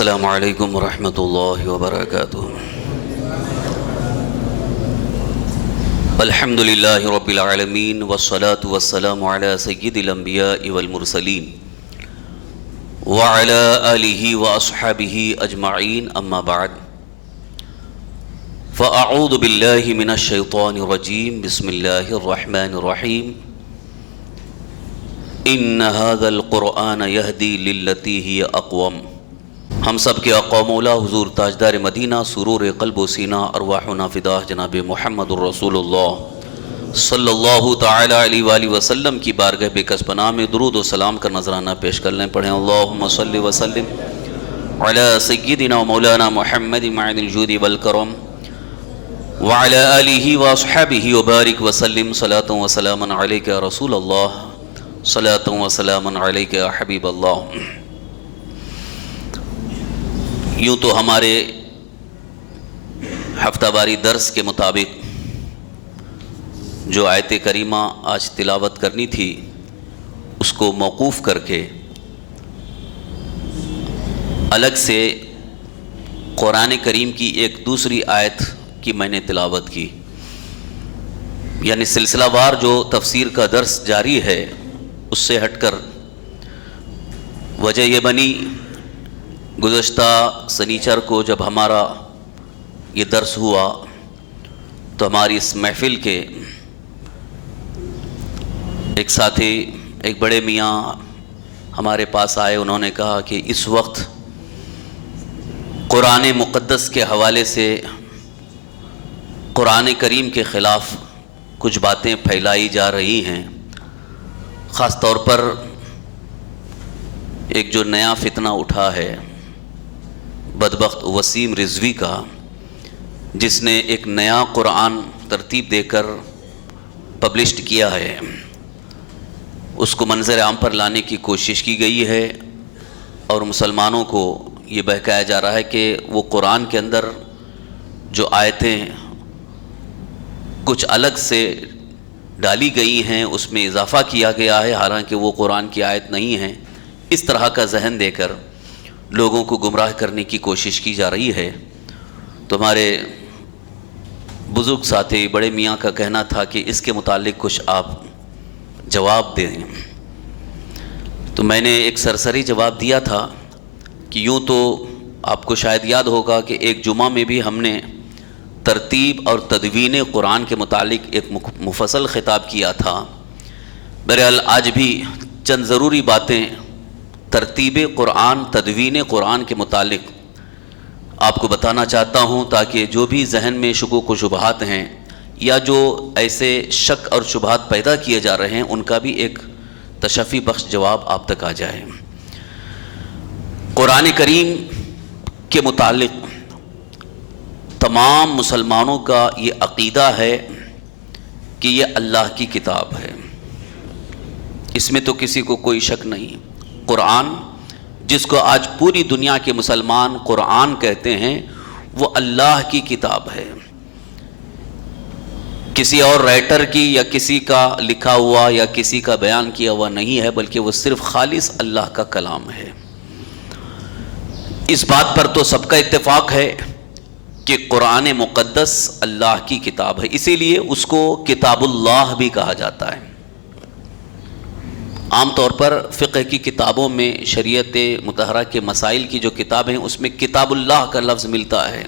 السلام علیکم ورحمۃ اللہ وبرکاتہ۔ الحمد للہ رب العالمین والصلاة والسلام علی سید الانبیاء والمرسلین وعلی آلہ واصحابہ اجمعین، اما بعد فاعوذ باللہ من الشیطان الرجیم، بسم اللہ الرحمن الرحیم۔ ان ھذا القرآن یہدی للتی ہی اقوم۔ ہم سب کے آقا مولا حضور تاجدار مدینہ، سرور قلب و سینہ، ارواحنا فداہ جناب محمد الرسول اللہ صلی اللہ تعالی علیہ وآلہ وسلم کی بارگاہ بے کس پناہ میں درود و سلام کا نذرانہ پیش کر لیں۔ پڑھیں اللہم صلی وسلم علی سیدنا و مولانا محمد معین الجود والکرم وعلی آلہ واصحابہ وبارک وسلم، صلاۃ و سلام علیک یا رسول اللہ، صلاۃ و سلام علیک یا حبیب اللہ۔ یوں تو ہمارے ہفتہ واری درس کے مطابق جو آیت کریمہ آج تلاوت کرنی تھی اس کو موقوف کر کے الگ سے قرآن کریم کی ایک دوسری آیت کی میں نے تلاوت کی، یعنی سلسلہ وار جو تفسیر کا درس جاری ہے اس سے ہٹ کر وجہ یہ بنی، گزشتہ سنیچر کو جب ہمارا یہ درس ہوا تو ہماری اس محفل کے ایک ساتھی، ایک بڑے میاں ہمارے پاس آئے۔ انہوں نے کہا کہ اس وقت قرآن مقدس کے حوالے سے قرآن کریم کے خلاف کچھ باتیں پھیلائی جا رہی ہیں، خاص طور پر ایک جو نیا فتنہ اٹھا ہے بدبخت وسیم رضوی کا، جس نے ایک نیا قرآن ترتیب دے کر پبلشڈ کیا ہے، اس کو منظر عام پر لانے کی کوشش کی گئی ہے اور مسلمانوں کو یہ بہکایا جا رہا ہے کہ وہ قرآن کے اندر جو آیتیں کچھ الگ سے ڈالی گئی ہیں اس میں اضافہ کیا گیا ہے، حالانکہ وہ قرآن کی آیت نہیں ہیں۔ اس طرح کا ذہن دے کر لوگوں کو گمراہ کرنے کی کوشش کی جا رہی ہے۔ تو ہمارے بزرگ ساتھی بڑے میاں کا کہنا تھا کہ اس کے متعلق کچھ آپ جواب دیں، تو میں نے ایک سرسری جواب دیا تھا کہ یوں تو آپ کو شاید یاد ہوگا کہ ایک جمعہ میں بھی ہم نے ترتیب اور تدوین قرآن کے متعلق ایک مفصل خطاب کیا تھا۔ بہرحال آج بھی چند ضروری باتیں ترتیب قرآن، تدوین قرآن کے متعلق آپ کو بتانا چاہتا ہوں، تاکہ جو بھی ذہن میں شکوک و شبہات ہیں یا جو ایسے شک اور شبہات پیدا کیے جا رہے ہیں ان کا بھی ایک تشفی بخش جواب آپ تک آ جائے۔ قرآن کریم کے متعلق تمام مسلمانوں کا یہ عقیدہ ہے کہ یہ اللہ کی کتاب ہے، اس میں تو کسی کو کوئی شک نہیں۔ قرآن جس کو آج پوری دنیا کے مسلمان قرآن کہتے ہیں، وہ اللہ کی کتاب ہے، کسی اور رائٹر کی یا کسی کا لکھا ہوا یا کسی کا بیان کیا ہوا نہیں ہے، بلکہ وہ صرف خالص اللہ کا کلام ہے۔ اس بات پر تو سب کا اتفاق ہے کہ قرآن مقدس اللہ کی کتاب ہے، اسی لیے اس کو کتاب اللہ بھی کہا جاتا ہے۔ عام طور پر فقہ کی کتابوں میں، شریعت مطہرہ کے مسائل کی جو کتابیں ہیں اس میں کتاب اللہ کا لفظ ملتا ہے،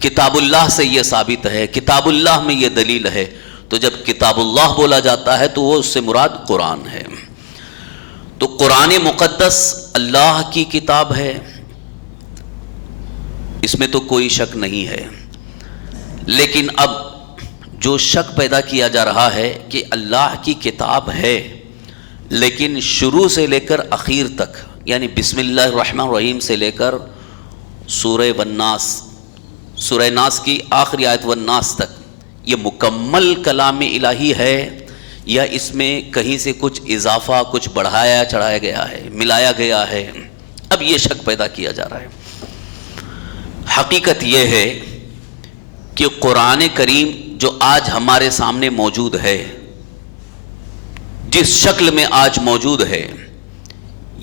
کتاب اللہ سے یہ ثابت ہے، کتاب اللہ میں یہ دلیل ہے۔ تو جب کتاب اللہ بولا جاتا ہے تو وہ اس سے مراد قرآن ہے۔ تو قرآن مقدس اللہ کی کتاب ہے، اس میں تو کوئی شک نہیں ہے۔ لیکن اب جو شک پیدا کیا جا رہا ہے کہ اللہ کی کتاب ہے لیکن شروع سے لے کر اخیر تک، یعنی بسم اللہ الرحمن الرحیم سے لے کر سورہ والناس، سورہ ناس کی آخری آیت والناس تک، یہ مکمل کلام الہی ہے یا اس میں کہیں سے کچھ اضافہ، کچھ بڑھایا چڑھایا گیا ہے، ملایا گیا ہے؟ اب یہ شک پیدا کیا جا رہا ہے۔ حقیقت یہ ہے کہ قرآن کریم جو آج ہمارے سامنے موجود ہے، جس شکل میں آج موجود ہے،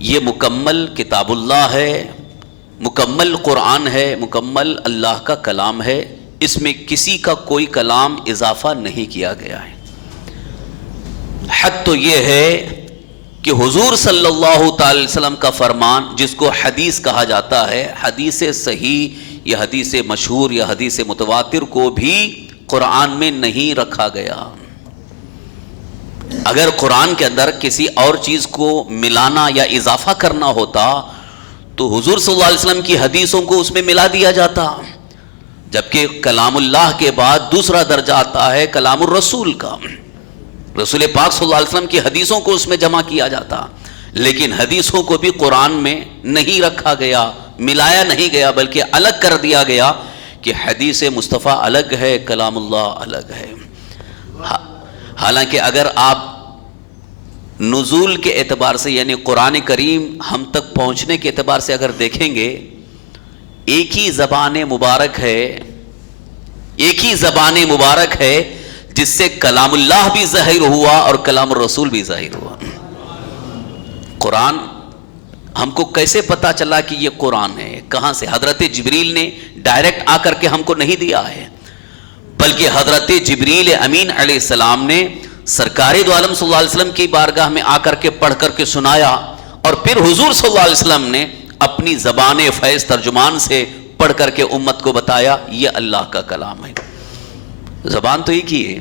یہ مکمل کتاب اللہ ہے، مکمل قرآن ہے، مکمل اللہ کا کلام ہے، اس میں کسی کا کوئی کلام اضافہ نہیں کیا گیا ہے۔ حد تو یہ ہے کہ حضور صلی اللہ تعالی وسلم کا فرمان جس کو حدیث کہا جاتا ہے، حدیث صحیح یا حدیث مشہور یا حدیث متواتر کو بھی قرآن میں نہیں رکھا گیا۔ اگر قرآن کے اندر کسی اور چیز کو ملانا یا اضافہ کرنا ہوتا تو حضور صلی اللہ علیہ وسلم کی حدیثوں کو اس میں ملا دیا جاتا، جبکہ کلام اللہ کے بعد دوسرا درجہ آتا ہے کلام الرسول کا، رسول پاک صلی اللہ علیہ وسلم کی حدیثوں کو اس میں جمع کیا جاتا، لیکن حدیثوں کو بھی قرآن میں نہیں رکھا گیا، ملایا نہیں گیا، بلکہ الگ کر دیا گیا کہ حدیث مصطفیٰ الگ ہے، کلام اللہ الگ ہے۔ حالانکہ اگر آپ نزول کے اعتبار سے یعنی قرآن کریم ہم تک پہنچنے کے اعتبار سے اگر دیکھیں گے، ایک ہی زبان مبارک ہے، ایک ہی زبان مبارک ہے جس سے کلام اللہ بھی ظاہر ہوا اور کلام الرسول بھی ظاہر ہوا۔ قرآن ہم کو کیسے پتا چلا کہ یہ قرآن ہے؟ کہاں سے؟ حضرت جبریل نے ڈائریکٹ آ کر کے ہم کو نہیں دیا ہے، بلکہ حضرت جبریل امین علیہ السلام نے سرکار دو عالم صلی اللہ علیہ وسلم کی بارگاہ میں آ کر کے پڑھ کر کے سنایا، اور پھر حضور صلی اللہ علیہ وسلم نے اپنی زبان فیض ترجمان سے پڑھ کر کے امت کو بتایا یہ اللہ کا کلام ہے۔ زبان تو ایک ہی ہے،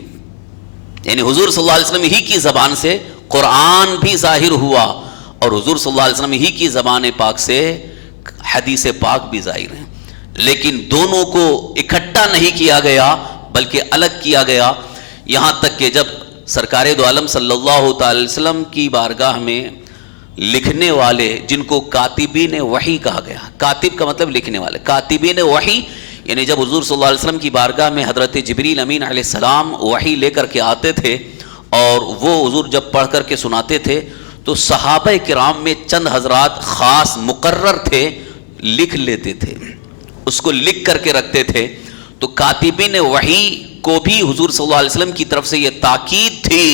یعنی حضور صلی اللہ علیہ وسلم ہی کی زبان سے قرآن بھی ظاہر ہوا، اور حضور صلی اللہ علیہ وسلم ہی کی زبان پاک سے حدیث پاک بھی ظاہر ہے، لیکن دونوں کو اکٹھا نہیں کیا گیا بلکہ الگ کیا گیا۔ یہاں تک کہ جب سرکار دو عالم صلی اللہ تعالی وسلم کی بارگاہ میں لکھنے والے، جن کو کاتبین وحی کہا گیا، کاتب کا مطلب لکھنے والے، کاتبین وحی یعنی جب حضور صلی اللہ علیہ وسلم کی بارگاہ میں حضرت جبریل امین علیہ السلام وحی لے کر کے آتے تھے اور وہ حضور جب پڑھ کر کے سناتے تھے تو صحابہ کرام میں چند حضرات خاص مقرر تھے، لکھ لیتے تھے، اس کو لکھ کر کے رکھتے تھے۔ تو کاتبین وحی کو بھی حضور صلی اللہ علیہ وسلم کی طرف سے یہ تاکید تھی،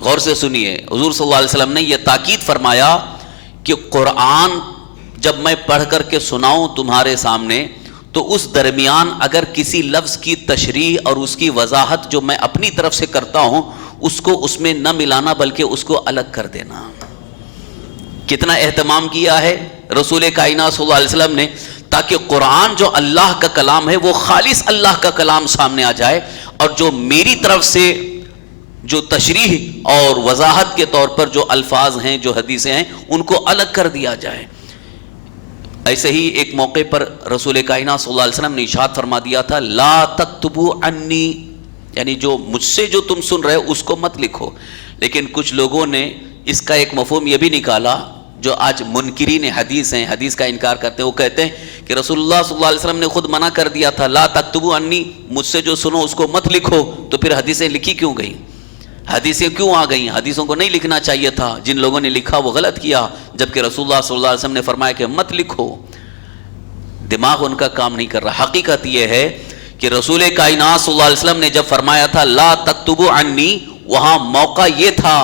غور سے سنیے، حضور صلی اللہ علیہ وسلم نے یہ تاکید فرمایا کہ قرآن جب میں پڑھ کر کے سناؤں تمہارے سامنے تو اس درمیان اگر کسی لفظ کی تشریح اور اس کی وضاحت جو میں اپنی طرف سے کرتا ہوں اس کو اس میں نہ ملانا بلکہ اس کو الگ کر دینا۔ کتنا اہتمام کیا ہے رسول کائنات صلی اللہ علیہ وسلم نے تاکہ قرآن جو اللہ کا کلام ہے وہ خالص اللہ کا کلام سامنے آ جائے، اور جو میری طرف سے جو تشریح اور وضاحت کے طور پر جو الفاظ ہیں، جو حدیثیں ہیں، ان کو الگ کر دیا جائے۔ ایسے ہی ایک موقع پر رسول کائنات صلی اللہ علیہ وسلم نے ارشاد فرما دیا تھا لا تکتبوا عنی، یعنی جو مجھ سے جو تم سن رہے ہو اس کو مت لکھو۔ لیکن کچھ لوگوں نے اس کا ایک مفہوم یہ بھی نکالا، جو آج منکرین حدیث ہیں، حدیث کا انکار کرتے ہیں، وہ کہتے ہیں کہ رسول اللہ صلی اللہ علیہ وسلم نے خود منع کر دیا تھا لا تکتبوا عنی، مجھ سے جو سنو اس کو مت لکھو، تو پھر حدیثیں لکھی کیوں گئیں؟ حدیثیں کیوں آ گئیں؟ حدیثوں کو نہیں لکھنا چاہیے تھا، جن لوگوں نے لکھا وہ غلط کیا، جبکہ رسول اللہ صلی اللہ علیہ وسلم نے فرمایا کہ مت لکھو۔ دماغ ان کا کام نہیں کر رہا۔ حقیقت یہ ہے کہ رسول کائنات صلی اللہ علیہ وسلم نے جب فرمایا تھا لا تکتبوا عنی، وہاں موقع یہ تھا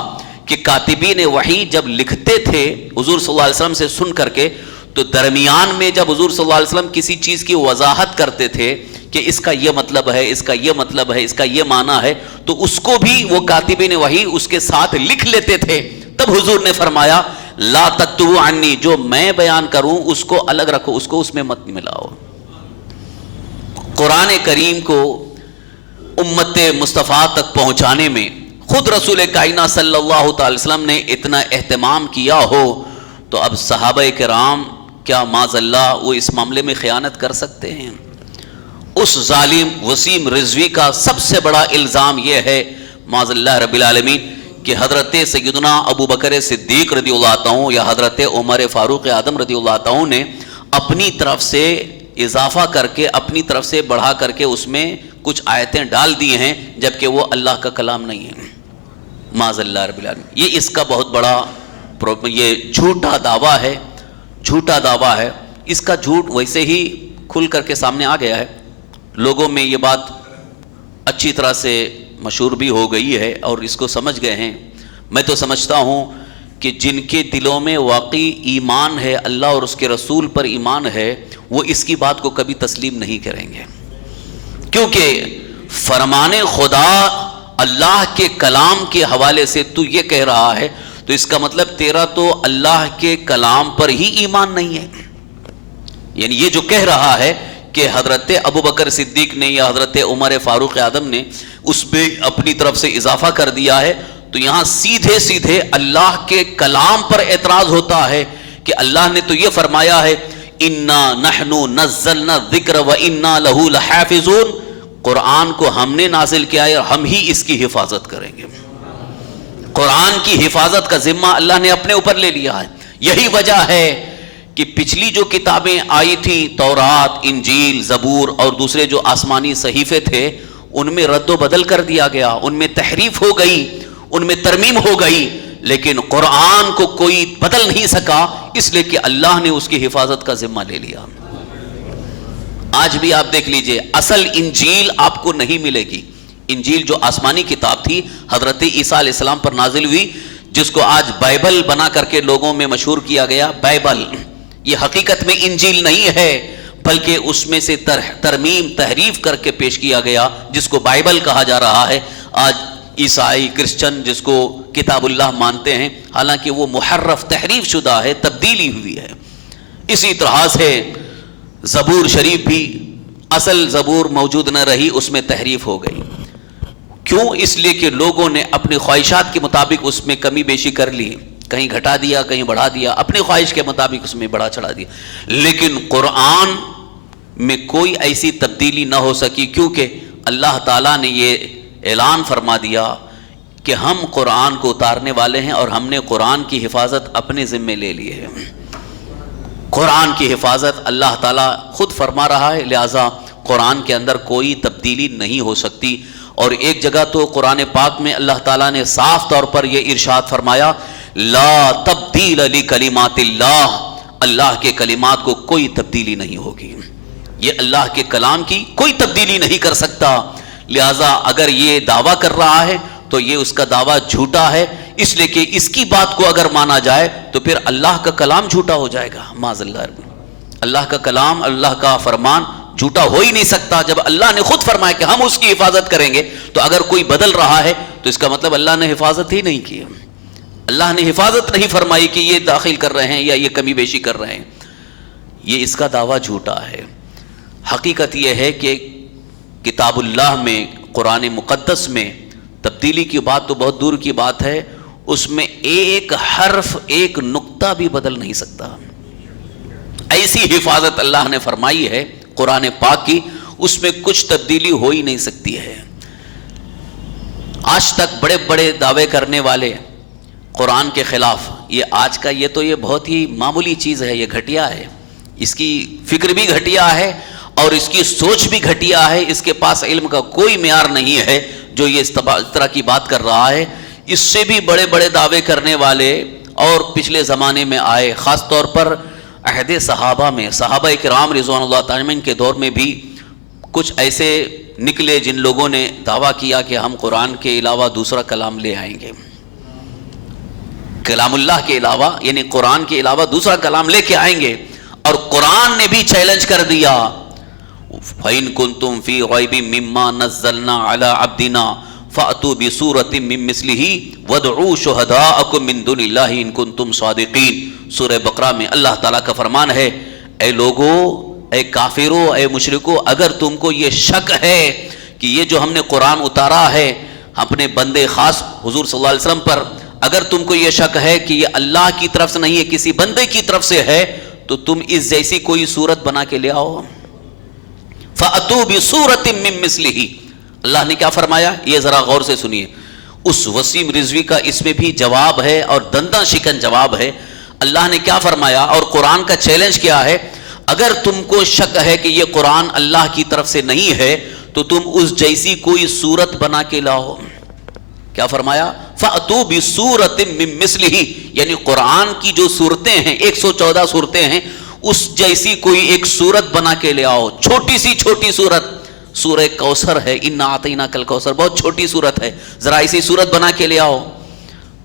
کہ کاتبین وحی جب لکھتے تھے حضور صلی اللہ علیہ وسلم سے سن کر کے، تو درمیان میں جب حضور صلی اللہ علیہ وسلم کسی چیز کی وضاحت کرتے تھے کہ اس کا یہ مطلب ہے، اس کا یہ مطلب ہے، اس کا یہ معنی ہے، تو اس کو بھی وہ کاتبین وحی اس کے ساتھ لکھ لیتے تھے۔ تب حضور نے فرمایا لا تکتبوا عنی، جو میں بیان کروں اس کو الگ رکھو، اس کو اس میں مت ملاؤ۔ قرآن کریم کو امت مصطفیٰ تک پہنچانے میں خود رسول کائنات صلی اللہ تعالی وسلم نے اتنا اہتمام کیا ہو تو اب صحابہ کرام کیا معاذ اللہ وہ اس معاملے میں خیانت کر سکتے ہیں؟ اس ظالم وسیم رضوی کا سب سے بڑا الزام یہ ہے معاذ اللہ رب العالمین کہ حضرت سیدنا ابو بکر صدیق رضی اللہ عنہ یا حضرت عمر فاروق اعظم رضی اللہ عنہ نے اپنی طرف سے اضافہ کر کے، اپنی طرف سے بڑھا کر کے اس میں کچھ آیتیں ڈال دی ہیں، جبکہ وہ اللہ کا کلام نہیں ہے معاذ اللہ رب العالمین۔ یہ اس کا بہت بڑا یہ جھوٹا دعویٰ ہے، جھوٹا دعویٰ ہے۔ اس کا جھوٹ ویسے ہی کھل کر کے سامنے آ گیا ہے، لوگوں میں یہ بات اچھی طرح سے مشہور بھی ہو گئی ہے اور اس کو سمجھ گئے ہیں۔ میں تو سمجھتا ہوں کہ جن کے دلوں میں واقعی ایمان ہے، اللہ اور اس کے رسول پر ایمان ہے، وہ اس کی بات کو کبھی تسلیم نہیں کریں گے، کیونکہ فرمان خدا اللہ کے کلام کے حوالے سے تو یہ کہہ رہا ہے، تو اس کا مطلب تیرا تو اللہ کے کلام پر ہی ایمان نہیں ہے۔ یعنی یہ جو کہہ رہا ہے کہ حضرت ابوبکر صدیق نے یا حضرت عمر فاروق اعظم نے اس پہ اپنی طرف سے اضافہ کر دیا ہے، تو یہاں سیدھے سیدھے اللہ کے کلام پر اعتراض ہوتا ہے کہ اللہ نے تو یہ فرمایا ہے اِنَّا نَحْنُ نَزَّلْنَا الذِّكْرَ وَإِنَّا لَهُ لَحَافِظُونَ، قرآن کو ہم نے نازل کیا ہے اور ہم ہی اس کی حفاظت کریں گے۔ قرآن کی حفاظت کا ذمہ اللہ نے اپنے اوپر لے لیا ہے۔ یہی وجہ ہے کہ پچھلی جو کتابیں آئی تھیں، تورات، انجیل، زبور اور دوسرے جو آسمانی صحیفے تھے، ان میں رد و بدل کر دیا گیا، ان میں تحریف ہو گئی، ان میں ترمیم ہو گئی، لیکن قرآن کو کوئی بدل نہیں سکا، اس لیے کہ اللہ نے اس کی حفاظت کا ذمہ لے لیا۔ آج بھی آپ دیکھ لیجئے، اصل انجیل آپ کو نہیں ملے گی۔ انجیل جو آسمانی کتاب تھی، حضرت عیسیٰ علیہ السلام پر نازل ہوئی، جس کو آج بائبل بنا کر کے لوگوں میں مشہور کیا گیا، بائبل، یہ حقیقت میں انجیل نہیں ہے، بلکہ اس میں سے ترمیم تحریف کر کے پیش کیا گیا، جس کو بائبل کہا جا رہا ہے۔ آج عیسائی، کرسچن جس کو کتاب اللہ مانتے ہیں، حالانکہ وہ محرف تحریف شدہ ہے، تبدیلی ہوئی ہے۔ اسی طرح سے زبور شریف بھی اصل زبور موجود نہ رہی، اس میں تحریف ہو گئی۔ کیوں؟ اس لیے کہ لوگوں نے اپنی خواہشات کے مطابق اس میں کمی بیشی کر لی، کہیں گھٹا دیا، کہیں بڑھا دیا، اپنی خواہش کے مطابق اس میں بڑھا چڑھا دیا۔ لیکن قرآن میں کوئی ایسی تبدیلی نہ ہو سکی، کیونکہ اللہ تعالیٰ نے یہ اعلان فرما دیا کہ ہم قرآن کو اتارنے والے ہیں اور ہم نے قرآن کی حفاظت اپنے ذمے لے لی ہے۔ قرآن کی حفاظت اللہ تعالیٰ خود فرما رہا ہے، لہٰذا قرآن کے اندر کوئی تبدیلی نہیں ہو سکتی۔ اور ایک جگہ تو قرآن پاک میں اللہ تعالیٰ نے صاف طور پر یہ ارشاد فرمایا، لا تبدیل لکلمات اللہ، اللہ کے کلمات کو کوئی تبدیلی نہیں ہوگی۔ یہ اللہ کے کلام کی کوئی تبدیلی نہیں کر سکتا، لہٰذا اگر یہ دعویٰ کر رہا ہے تو یہ اس کا دعویٰ جھوٹا ہے، اس لیے کہ اس کی بات کو اگر مانا جائے تو پھر اللہ کا کلام جھوٹا ہو جائے گا۔ معاذ اللہ، اللہ کا کلام، اللہ کا فرمان جھوٹا ہو ہی نہیں سکتا۔ جب اللہ نے خود فرمایا کہ ہم اس کی حفاظت کریں گے، تو اگر کوئی بدل رہا ہے تو اس کا مطلب اللہ نے حفاظت ہی نہیں کی، اللہ نے حفاظت نہیں فرمائی کہ یہ داخل کر رہے ہیں یا یہ کمی بیشی کر رہے ہیں، یہ اس کا دعویٰ جھوٹا ہے۔ حقیقت یہ ہے کہ کتاب اللہ میں، قرآن مقدس میں تبدیلی کی بات تو بہت دور کی بات ہے، اس میں ایک حرف، ایک نقطہ بھی بدل نہیں سکتا۔ ایسی حفاظت اللہ نے فرمائی ہے قرآن پاک کی، اس میں کچھ تبدیلی ہو ہی نہیں سکتی ہے۔ آج تک بڑے بڑے دعوے کرنے والے قرآن کے خلاف، یہ آج کا یہ تو یہ بہت ہی معمولی چیز ہے، یہ گھٹیا ہے، اس کی فکر بھی گھٹیا ہے اور اس کی سوچ بھی گھٹیا ہے، اس کے پاس علم کا کوئی معیار نہیں ہے جو یہ اس طرح کی بات کر رہا ہے۔ اس سے بھی بڑے بڑے دعوے کرنے والے اور پچھلے زمانے میں آئے، خاص طور پر عہد صحابہ میں، صحابہ کرام رضوان اللہ تعالیٰ عنہ کے دور میں بھی کچھ ایسے نکلے جن لوگوں نے دعویٰ کیا کہ ہم قرآن کے علاوہ دوسرا کلام لے آئیں گے، کلام اللہ کے علاوہ یعنی قرآن کے علاوہ دوسرا کلام لے کے آئیں گے، اور قرآن نے بھی چیلنج کر دیا، فَإِن كُنتُم فِي رَيْبٍ مِّمَّا نَزَّلْنَا عَلَىٰ عَبْدِنَا فَأْتُوا بِسُورَةٍ مِّن مِّثْلِهِ وَادْعُوا شُهَدَاءَكُم مِّن دُونِ اللَّهِ إِن كُنتُم صَادِقِينَ۔ سورہ بقرہ میں اللہ تعالیٰ کا فرمان ہے، اے لوگو، اے کافرو، اے مشرکو، اگر تم کو یہ شک ہے کہ یہ جو ہم نے قرآن اتارا ہے اپنے بندے خاص حضور صلی اللہ علیہ وسلم پر، اگر تم کو یہ شک ہے کہ یہ اللہ کی طرف سے نہیں ہے، کسی بندے کی طرف سے ہے، تو تم اس جیسی کوئی صورت بنا کے لے آؤ۔ فَأْتُوا بِصُورَةٍ مِّن مِّثْلِهِ، اللہ نے کیا فرمایا، یہ ذرا غور سے سنیے۔ اس وسیم رضوی کا اس میں بھی جواب ہے اور دنداں شکن جواب ہے۔ اللہ نے کیا فرمایا اور قرآن کا چیلنج کیا ہے، اگر تم کو شک ہے کہ یہ قرآن اللہ کی طرف سے نہیں ہے تو تم اس جیسی کوئی صورت بنا کے لاؤ۔ کیا فرمایا، فَأْتُوا بِصُورَةٍ مِّن مِّثْلِهِ، یعنی قرآن کی جو صورتیں ہیں 114 صورتیں ہیں، اس جیسی کوئی ایک صورت بنا کے لے آؤ، چھوٹی سی چھوٹی صورت۔ سورہ کوثر ہے، اِنَّا أَعْطَيْنَاكَ الْكَوْثَرَ، بہت چھوٹی صورت ہے، ذرا ایسی صورت بنا کے لے آؤ۔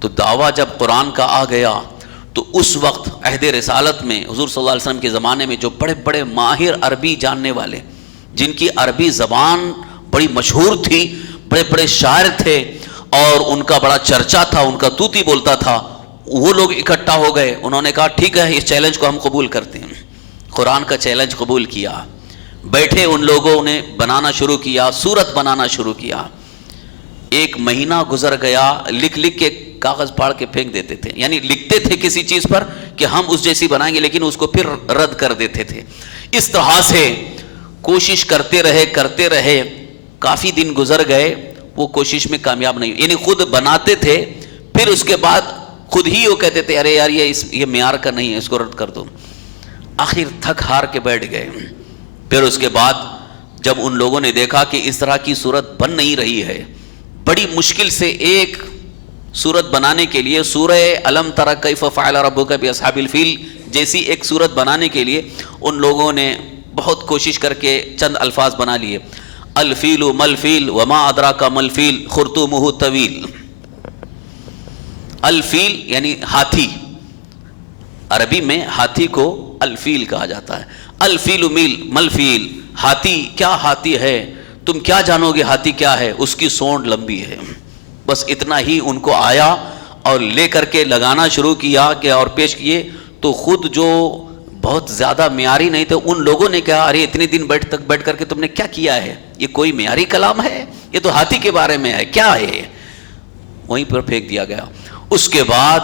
تو دعویٰ جب قرآن کا آ گیا تو اس وقت عہد رسالت میں حضور صلی اللہ علیہ وسلم کے زمانے میں جو بڑے بڑے ماہر عربی جاننے والے، جن کی عربی زبان بڑی مشہور تھی، بڑے بڑے شاعر تھے اور ان کا بڑا چرچا تھا، ان کا طوطی بولتا تھا، وہ لوگ اکٹھا ہو گئے. انہوں نے کہا ٹھیک ہے، اس چیلنج کو ہم قبول کرتے ہیں. قرآن کا چیلنج قبول کیا. بیٹھے ان لوگوں نے بنانا شروع کیا، سورت بنانا شروع کیا. 1 مہینہ گزر گیا، لکھ لکھ کے کاغذ پھاڑ کے پھینک دیتے تھے. یعنی لکھتے تھے کسی چیز پر کہ ہم اس جیسی بنائیں گے، لیکن اس کو پھر رد کر دیتے تھے. اس طرح سے کوشش کرتے رہے. کافی دن گزر گئے، وہ کوشش میں کامیاب نہیں. یعنی خود بناتے تھے، پھر اس کے بعد خود ہی وہ کہتے تھے ارے یار یہ معیار کا نہیں ہے، اس کو رد کر دو. آخر تھک ہار کے بیٹھ گئے. پھر اس کے بعد جب ان لوگوں نے دیکھا کہ اس طرح کی صورت بن نہیں رہی ہے، بڑی مشکل سے ایک صورت بنانے کے لیے سورہ الم تر کیف فعل ربک باصحاب الفیل جیسی ایک صورت بنانے کے لیے ان لوگوں نے بہت کوشش کر کے چند الفاظ بنا لیے. الفیل ملفیل وما ادراک ملفیل خرطومہ طویل. الفیل یعنی ہاتھی، عربی میں ہاتھی کو الفیل کہا جاتا ہے. الفیل میل ملفیل، ہاتھی کیا ہاتھی ہے، تم کیا جانو گے ہاتھی کیا ہے، اس کی سونڈ لمبی ہے. بس اتنا ہی ان کو آیا اور لے کر کے لگانا شروع کیا کہ اور پیش کیے. تو خود جو بہت زیادہ معیاری نہیں تھے ان لوگوں نے کہا ارے اتنے دن بیٹھ کر کے تم نے کیا کیا ہے، یہ کوئی معیاری کلام ہے، یہ تو ہاتھی کے بارے میں ہے، کیا ہے. وہیں پر پھینک دیا گیا. اس کے بعد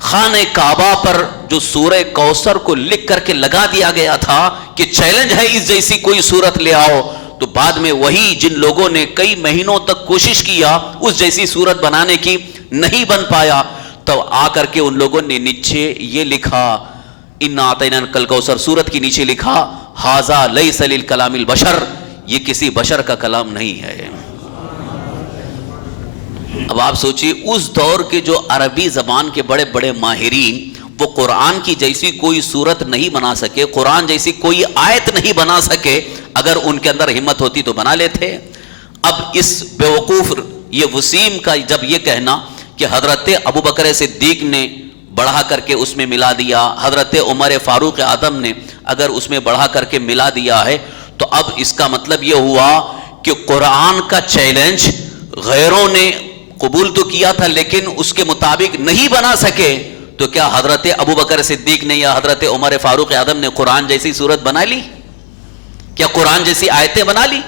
خانہ کعبہ پر جو سورہ کوثر کو لکھ کر کے لگا دیا گیا تھا کہ چیلنج ہے اس جیسی کوئی صورت لے آؤ، تو بعد میں وہی جن لوگوں نے کئی مہینوں تک کوشش کیا اس جیسی صورت بنانے کی، نہیں بن پایا، تو آ کر کے ان لوگوں نے نیچے یہ لکھا انا اعطیناک الکوثر، صورت کی نیچے لکھا ھذا لیس للکلام البشر، یہ کسی بشر کا کلام نہیں ہے. اب آپ سوچئے اس دور کے جو عربی زبان کے بڑے بڑے ماہرین وہ قرآن کی جیسی کوئی صورت نہیں بنا سکے، قرآن جیسی کوئی آیت نہیں بنا سکے. اگر ان کے اندر ہمت ہوتی تو بنا لیتے. اب اس بیوقوف یہ وسیم کا جب یہ کہنا کہ حضرت ابوبکر صدیق نے بڑھا کر کے اس میں ملا دیا، حضرت عمر فاروق اعظم نے اگر اس میں بڑھا کر کے ملا دیا ہے، تو اب اس کا مطلب یہ ہوا کہ قرآن کا چیلنج غیروں نے قبول تو کیا تھا لیکن اس کے مطابق نہیں بنا سکے. تو کیا حضرت ابوبکر صدیق نے یا حضرت عمر فاروق اعظم نے قرآن جیسی صورت بنا لی؟ کیا قرآن جیسی آیتیں بنا لی؟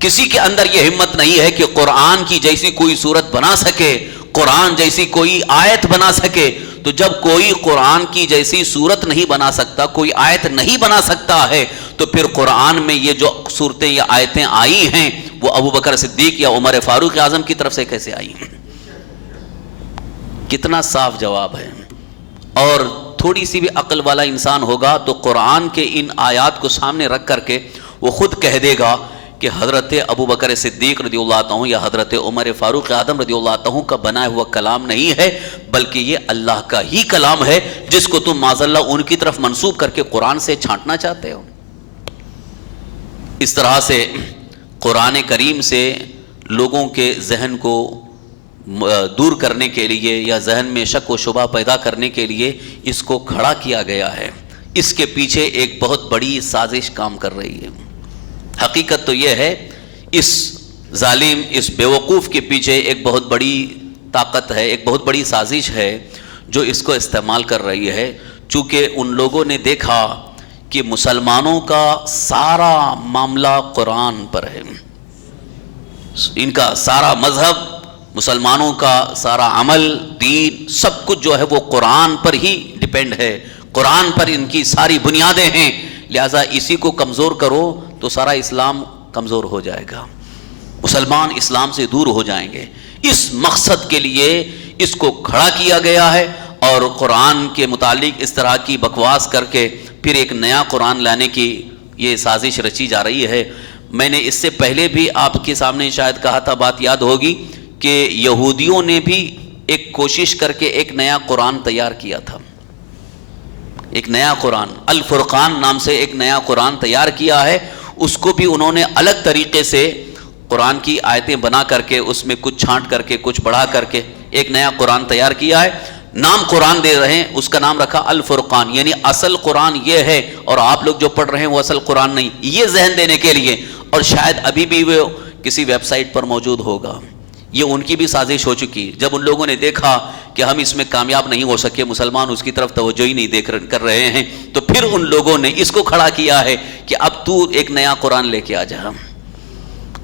کسی کے اندر یہ ہمت نہیں ہے کہ قرآن کی جیسی کوئی صورت بنا سکے، قرآن جیسی کوئی آیت بنا سکے. تو جب کوئی قرآن کی جیسی صورت نہیں بنا سکتا، کوئی آیت نہیں بنا سکتا ہے، تو پھر قرآن میں یہ جو صورتیں یا آیتیں آئی ہیں وہ ابوبکر صدیق یا عمر فاروق اعظم کی طرف سے کیسے آئی ہیں؟ کتنا صاف جواب ہے. اور تھوڑی سی بھی عقل والا انسان ہوگا تو قرآن کے ان آیات کو سامنے رکھ کر کے وہ خود کہہ دے گا کہ حضرت ابوبکر صدیق رضی اللہ عنہ یا حضرت عمر فاروق اعظم رضی اللہ عنہ کا بنایا ہوا کلام نہیں ہے، بلکہ یہ اللہ کا ہی کلام ہے جس کو تم معاذ اللہ ان کی طرف منسوب کر کے قرآن سے چھانٹنا چاہتے ہو. اس طرح سے قرآن کریم سے لوگوں کے ذہن کو دور کرنے کے لیے یا ذہن میں شک و شبہ پیدا کرنے کے لیے اس کو کھڑا کیا گیا ہے. اس کے پیچھے ایک بہت بڑی سازش کام کر رہی ہے. حقیقت تو یہ ہے اس ظالم، اس بیوقوف کے پیچھے ایک بہت بڑی طاقت ہے، ایک بہت بڑی سازش ہے جو اس کو استعمال کر رہی ہے. چونکہ ان لوگوں نے دیکھا کہ مسلمانوں کا سارا معاملہ قرآن پر ہے، ان کا سارا مذہب، مسلمانوں کا سارا عمل، دین، سب کچھ جو ہے وہ قرآن پر ہی ڈیپینڈ ہے، قرآن پر ان کی ساری بنیادیں ہیں. لہٰذا اسی کو کمزور کرو تو سارا اسلام کمزور ہو جائے گا، مسلمان اسلام سے دور ہو جائیں گے. اس مقصد کے لیے اس کو کھڑا کیا گیا ہے اور قرآن کے متعلق اس طرح کی بکواس کر کے پھر ایک نیا قرآن لانے کی یہ سازش رچی جا رہی ہے. میں نے اس سے پہلے بھی آپ کے سامنے شاید کہا تھا، بات یاد ہوگی کہ یہودیوں نے بھی ایک کوشش کر کے ایک نیا قرآن تیار کیا تھا. ایک نیا قرآن الفرقان نام سے ایک نیا قرآن تیار کیا ہے. اس کو بھی انہوں نے الگ طریقے سے قرآن کی آیتیں بنا کر کے اس میں کچھ چھانٹ کر کے کچھ بڑھا کر کے ایک نیا قرآن تیار کیا ہے، نام قرآن دے رہے ہیں، اس کا نام رکھا الفرقان، یعنی اصل قرآن یہ ہے اور آپ لوگ جو پڑھ رہے ہیں وہ اصل قرآن نہیں، یہ ذہن دینے کے لیے. اور شاید ابھی بھی وہ کسی ویب سائٹ پر موجود ہوگا. یہ ان کی بھی سازش ہو چکی. جب ان لوگوں نے دیکھا کہ ہم اس میں کامیاب نہیں ہو سکے، مسلمان اس کی طرف توجہ ہی نہیں کر رہے ہیں، تو پھر ان لوگوں نے اس کو کھڑا کیا ہے کہ اب تو ایک نیا قرآن لے کے آ جا.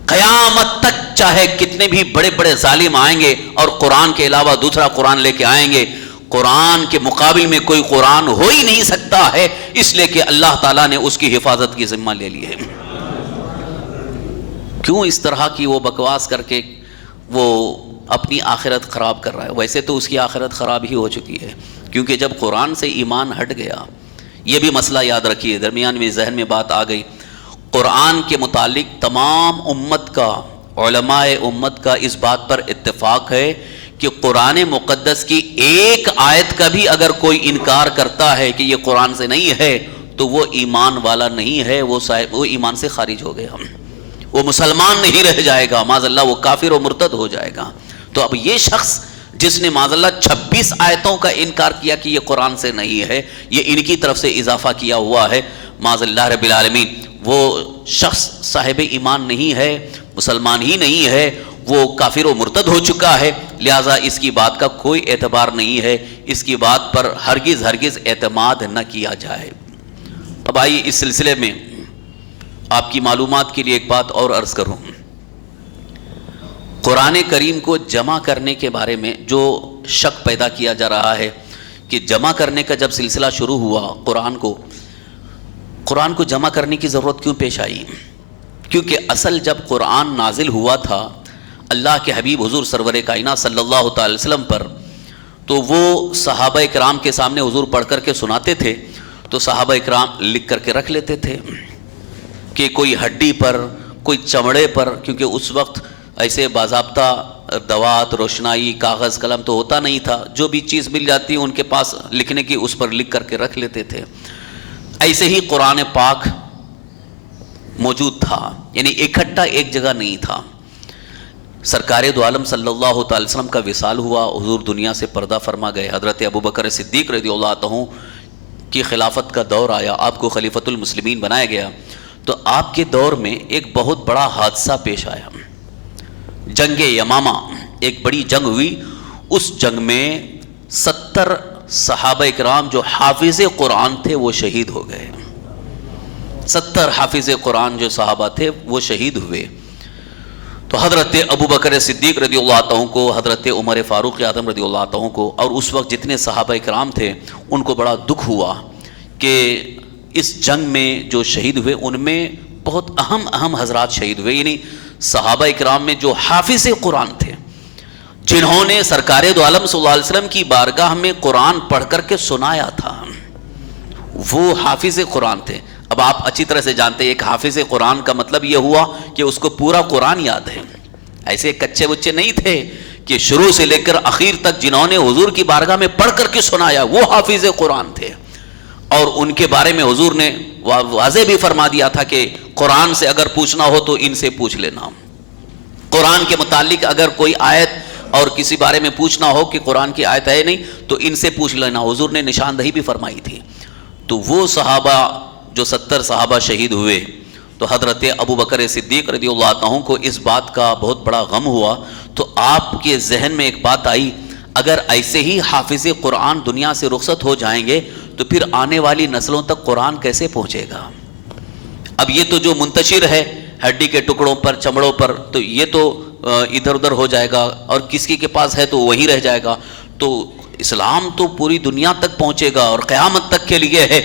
قیامت تک چاہے کتنے بھی بڑے بڑے ظالم آئیں گے اور قرآن کے علاوہ دوسرا قرآن لے کے آئیں گے، قرآن کے مقابل میں کوئی قرآن ہو ہی نہیں سکتا ہے، اس لیے کہ اللہ تعالیٰ نے اس کی حفاظت کی ذمہ لے لی ہے. کیوں اس طرح کی وہ بکواس کر کے وہ اپنی آخرت خراب کر رہا ہے؟ ویسے تو اس کی آخرت خراب ہی ہو چکی ہے، کیونکہ جب قرآن سے ایمان ہٹ گیا. یہ بھی مسئلہ یاد رکھیے، درمیان میں ذہن میں بات آ گئی. قرآن کے متعلق تمام امت کا، علماء امت کا اس بات پر اتفاق ہے کہ قرآن مقدس کی ایک آیت کا بھی اگر کوئی انکار کرتا ہے کہ یہ قرآن سے نہیں ہے تو وہ ایمان والا نہیں ہے، وہ ایمان سے خارج ہو گیا، وہ مسلمان نہیں رہ جائے گا، معاذ اللہ وہ کافر و مرتد ہو جائے گا. تو اب یہ شخص جس نے معاذ اللہ 26 آیتوں کا انکار کیا کہ یہ قرآن سے نہیں ہے، یہ ان کی طرف سے اضافہ کیا ہوا ہے، معاذ اللہ رب العالمین، وہ شخص صاحب ایمان نہیں ہے، مسلمان ہی نہیں ہے، وہ کافر و مرتد ہو چکا ہے. لہٰذا اس کی بات کا کوئی اعتبار نہیں ہے، اس کی بات پر ہرگز اعتماد نہ کیا جائے. اب آئیے اس سلسلے میں آپ کی معلومات کے لیے ایک بات اور عرض کروں. قرآن کریم کو جمع کرنے کے بارے میں جو شک پیدا کیا جا رہا ہے کہ جمع کرنے کا جب سلسلہ شروع ہوا، قرآن کو جمع کرنے کی ضرورت کیوں پیش آئی؟ کیونکہ اصل جب قرآن نازل ہوا تھا اللہ کے حبیب حضور سرور کائنات صلی اللہ تعالی وسلم پر، تو وہ صحابہ اکرام کے سامنے حضور پڑھ کر کے سناتے تھے، تو صحابہ اکرام لکھ کر کے رکھ لیتے تھے کہ کوئی ہڈی پر، کوئی چمڑے پر، کیونکہ اس وقت ایسے باضابطہ دوات، روشنائی، کاغذ، قلم تو ہوتا نہیں تھا، جو بھی چیز مل جاتی ان کے پاس لکھنے کی اس پر لکھ کر کے رکھ لیتے تھے. ایسے ہی قرآن پاک موجود تھا، یعنی اکٹھا ایک جگہ نہیں تھا. سرکار دو عالم صلی اللہ تعالی وسلم کا وصال ہوا، حضور دنیا سے پردہ فرما گئے، حضرت ابوبکر صدیق رضی اللہ عنہ کی خلافت کا دور آیا، آپ کو خلیفۃ المسلمین بنایا گیا. تو آپ کے دور میں ایک بہت بڑا حادثہ پیش آیا، جنگ یمامہ، ایک بڑی جنگ ہوئی. اس جنگ میں 70 صحابہ اکرام جو حافظ قرآن تھے وہ شہید ہو گئے. 70 حافظ قرآن جو صحابہ تھے وہ شہید ہوئے. تو حضرت ابوبکر صدیق رضی اللہ عنہ کو، حضرت عمر فاروق اعظم رضی اللہ عنہ کو، اور اس وقت جتنے صحابہ اکرام تھے ان کو بڑا دکھ ہوا کہ اس جنگ میں جو شہید ہوئے ان میں بہت اہم حضرات شہید ہوئے، یعنی صحابہ اکرام میں جو حافظ قرآن تھے، جنہوں نے سرکار دو عالم صلی اللہ علیہ وسلم کی بارگاہ میں قرآن پڑھ کر کے سنایا تھا، وہ حافظ قرآن تھے. اب آپ اچھی طرح سے جانتے ہیں ایک حافظ قرآن کا مطلب یہ ہوا کہ اس کو پورا قرآن یاد ہے. ایسے کچے بچے نہیں تھے کہ شروع سے لے کر آخر تک جنہوں نے حضور کی بارگاہ میں پڑھ کر کے سنایا وہ حافظ قرآن تھے. اور ان کے بارے میں حضور نے واضح بھی فرما دیا تھا کہ قرآن سے اگر پوچھنا ہو تو ان سے پوچھ لینا. قرآن کے متعلق اگر کوئی آیت اور کسی بارے میں پوچھنا ہو کہ قرآن کی آیت ہے نہیں تو ان سے پوچھ لینا، حضور نے نشاندہی بھی فرمائی تھی. تو وہ صحابہ جو 70 صحابہ شہید ہوئے، تو حضرت ابوبکر صدیق رضی اللہ عنہ کو اس بات کا بہت بڑا غم ہوا. تو آپ کے ذہن میں ایک بات آئی، اگر ایسے ہی حافظ قرآن دنیا سے رخصت ہو جائیں گے تو پھر آنے والی نسلوں تک قرآن کیسے پہنچے گا؟ اب یہ تو جو منتشر ہے ہڈی کے ٹکڑوں پر، چمڑوں پر، تو یہ تو ادھر ادھر ہو جائے گا اور کسی کے پاس ہے تو وہی رہ جائے گا. تو اسلام تو پوری دنیا تک پہنچے گا اور قیامت تک کے لیے ہے،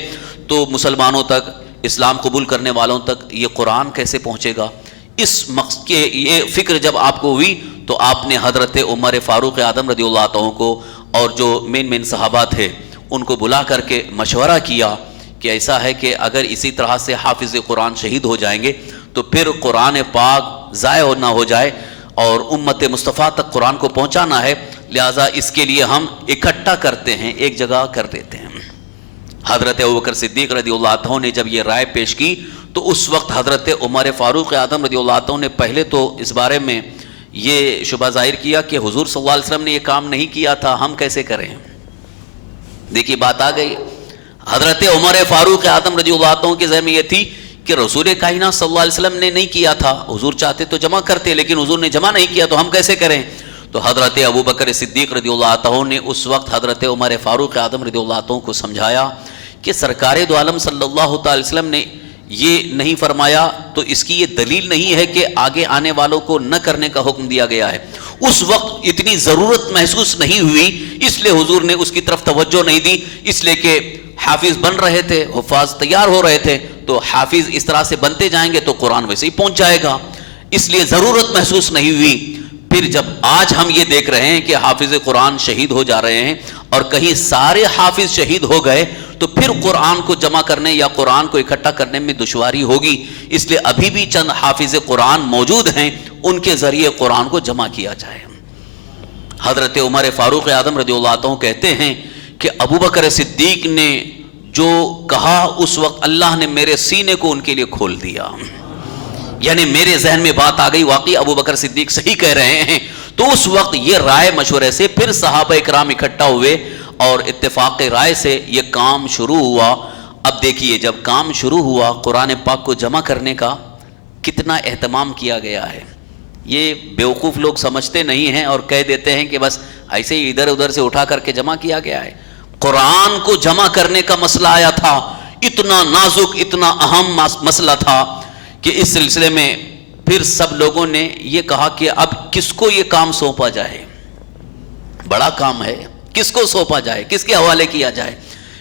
تو مسلمانوں تک، اسلام قبول کرنے والوں تک یہ قرآن کیسے پہنچے گا؟ اس مقصد کے یہ فکر جب آپ کو ہوئی تو آپ نے حضرت عمر فاروق اعظم رضی اللہ عنہ کو اور جو مین صحابہ تھے ان کو بلا کر کے مشورہ کیا کہ ایسا ہے کہ اگر اسی طرح سے حافظ قرآن شہید ہو جائیں گے تو پھر قرآن پاک ضائع نہ ہو جائے اور امت مصطفیٰ تک قرآن کو پہنچانا ہے، لہٰذا اس کے لیے ہم اکٹھا کرتے ہیں، ایک جگہ کر دیتے ہیں. حضرت ابوبکر صدیق رضی اللہ عنہ نے جب یہ رائے پیش کی تو اس وقت حضرت عمر فاروق اعظم رضی اللہ عنہ نے پہلے تو اس بارے میں یہ شبہ ظاہر کیا کہ حضور صلی اللہ علیہ وسلم نے یہ کام نہیں کیا تھا، ہم کیسے کریں؟ دیکھیے بات آ گئی. حضرت عمر فاروق اعظم رضی اللہ عنہ کے ذہن میں یہ تھی کہ رسول کائنات صلی اللہ علیہ وسلم نے نہیں کیا تھا، حضور چاہتے تو جمع کرتے لیکن حضور نے جمع نہیں کیا، تو ہم کیسے کریں؟ تو حضرت ابو بکر صدیق رضی اللہ عنہ نے اس وقت حضرت عمر فاروق اعظم رضی اللہ عنہ کو سمجھایا کہ سرکار دو عالم صلی اللہ تعالی وسلم نے یہ نہیں فرمایا تو اس کی یہ دلیل نہیں ہے کہ آگے آنے والوں کو نہ کرنے کا حکم دیا گیا ہے. اس وقت اتنی ضرورت محسوس نہیں ہوئی، اس لیے حضور نے اس کی طرف توجہ نہیں دی، اس لیے کہ حافظ بن رہے تھے، حفاظ تیار ہو رہے تھے، تو حافظ اس طرح سے بنتے جائیں گے تو قرآن ویسے ہی پہنچ جائے گا، اس لیے ضرورت محسوس نہیں ہوئی. پھر جب آج ہم یہ دیکھ رہے ہیں کہ حافظ قرآن شہید ہو جا رہے ہیں اور کہیں سارے حافظ شہید ہو گئے تو پھر قرآن کو جمع کرنے یا قرآن کو اکٹھا کرنے میں دشواری ہوگی، اس لیے ابھی بھی چند حافظ قرآن موجود ہیں، ان کے ذریعے قرآن کو جمع کیا جائے. حضرت عمر فاروق اعظم رضی اللہ عنہ کہتے ہیں کہ ابو بکر صدیق نے جو کہا اس وقت اللہ نے میرے سینے کو ان کے لیے کھول دیا، یعنی میرے ذہن میں بات آ گئی واقعی ابو بکر صدیق صحیح کہہ رہے ہیں. تو اس وقت یہ رائے مشورے سے پھر صحابہ اکرام اکٹھا ہوئے اور اتفاق رائے سے یہ کام شروع ہوا. اب دیکھیے جب کام شروع ہوا قرآن پاک کو جمع کرنے کا کتنا اہتمام کیا گیا ہے. یہ بیوقوف لوگ سمجھتے نہیں ہیں اور کہہ دیتے ہیں کہ بس ایسے ہی ادھر ادھر سے اٹھا کر کے جمع کیا گیا ہے. قرآن کو جمع کرنے کا مسئلہ آیا تھا، اتنا نازک اتنا اہم مسئلہ تھا کہ اس سلسلے میں پھر سب لوگوں نے یہ کہا کہ اب کس کو یہ کام سونپا جائے، بڑا کام ہے، کس کو سونپا جائے، کس کے حوالے کیا جائے،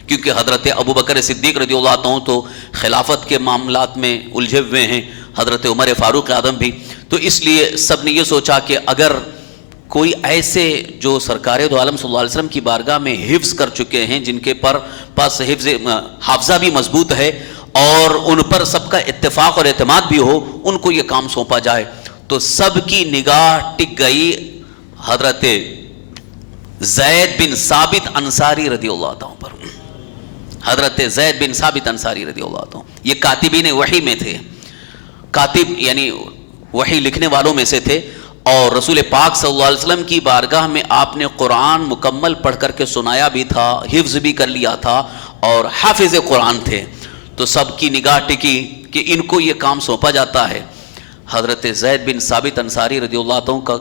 کیونکہ حضرت ابو بکر صدیق رضی اللہ عنہ تو خلافت کے معاملات میں الجھے ہوئے ہیں، حضرت عمر فاروق اعظم بھی. تو اس لیے سب نے یہ سوچا کہ اگر کوئی ایسے جو سرکار دو عالم صلی اللہ علیہ وسلم کی بارگاہ میں حفظ کر چکے ہیں، جن کے پاس حافظہ بھی مضبوط ہے اور ان پر سب کا اتفاق اور اعتماد بھی ہو، ان کو یہ کام سونپا جائے. تو سب کی نگاہ ٹک گئی حضرت زید بن ثابت انصاری رضی اللہ عنہ پر. حضرت زید بن ثابت انصاری رضی اللہ عنہ یہ کاتبین وحی میں تھے، کاتب یعنی وحی لکھنے والوں میں سے تھے، اور رسول پاک صلی اللہ علیہ وسلم کی بارگاہ میں آپ نے قرآن مکمل پڑھ کر کے سنایا بھی تھا، حفظ بھی کر لیا تھا اور حافظ قرآن تھے. تو سب کی نگاہ ٹکی کہ ان کو یہ کام سونپا جاتا ہے. حضرت زید بن ثابت انصاری رضی اللہ عنہ کا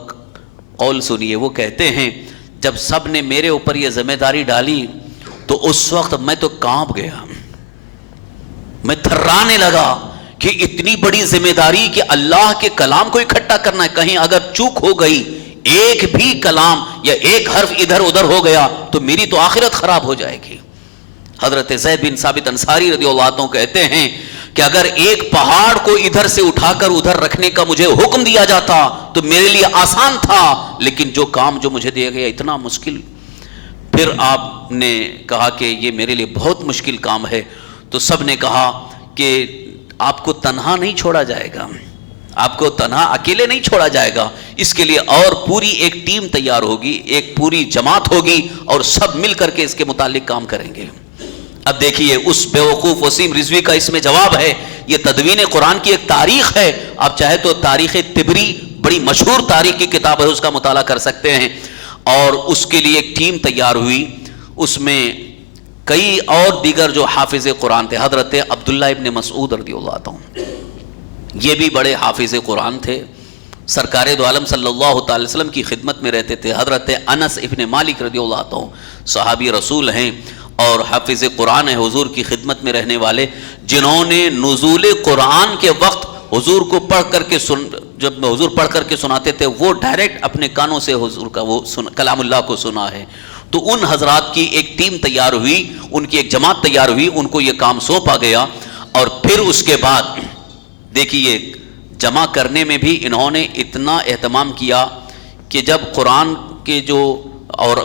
قول سنیے. وہ کہتے ہیں جب سب نے میرے اوپر یہ ذمہ داری ڈالی تو اس وقت میں تو کانپ گیا، میں تھرانے لگا کہ اتنی بڑی ذمہ داری کہ اللہ کے کلام کو اکٹھا کرنا ہے، کہیں اگر چوک ہو گئی، ایک بھی کلام یا ایک حرف ادھر ادھر ہو گیا تو میری تو آخرت خراب ہو جائے گی. حضرت زید بن ثابت انصاری رضی اللہ عنہ کہتے ہیں کہ اگر ایک پہاڑ کو ادھر سے اٹھا کر ادھر رکھنے کا مجھے حکم دیا جاتا تو میرے لیے آسان تھا، لیکن جو کام جو مجھے دیا گیا اتنا مشکل. پھر آپ نے کہا کہ یہ میرے لیے بہت مشکل کام ہے. تو سب نے کہا کہ آپ کو تنہا نہیں چھوڑا جائے گا، آپ کو تنہا اکیلے نہیں چھوڑا جائے گا، اس کے لیے اور پوری ایک ٹیم تیار ہوگی، ایک پوری جماعت ہوگی اور سب مل کر کے اس کے متعلق کام کریں گے. اب دیکھیے اس بیوقوف وسیم رضوی کا اس میں جواب ہے. یہ تدوین قرآن کی ایک تاریخ ہے، آپ چاہے تو تاریخ طبری بڑی مشہور تاریخ کی کتاب ہے، اس کا مطالعہ کر سکتے ہیں. اور اس کے لیے ایک ٹیم تیار ہوئی، اس میں کئی اور دیگر جو حافظ قرآن تھے. حضرت عبداللہ ابن مسعود رضی اللہ عنہ یہ بھی بڑے حافظ قرآن تھے، سرکار دو عالم صلی اللہ تعالی وسلم کی خدمت میں رہتے تھے. حضرت انس ابن مالک رضی اللہ عنہ صحابی رسول ہیں اور حافظ قرآن ہے، حضور کی خدمت میں رہنے والے، جنہوں نے نزول قرآن کے وقت حضور کو پڑھ کر کے جب حضور پڑھ کر کے سناتے تھے وہ ڈائریکٹ اپنے کانوں سے حضور کا وہ کلام اللہ کو سنا ہے. تو ان حضرات کی ایک ٹیم تیار ہوئی، ان کی ایک جماعت تیار ہوئی، ان کو یہ کام سونپا گیا. اور پھر اس کے بعد دیکھیے جمع کرنے میں بھی انہوں نے اتنا اہتمام کیا کہ جب قرآن کے جو اور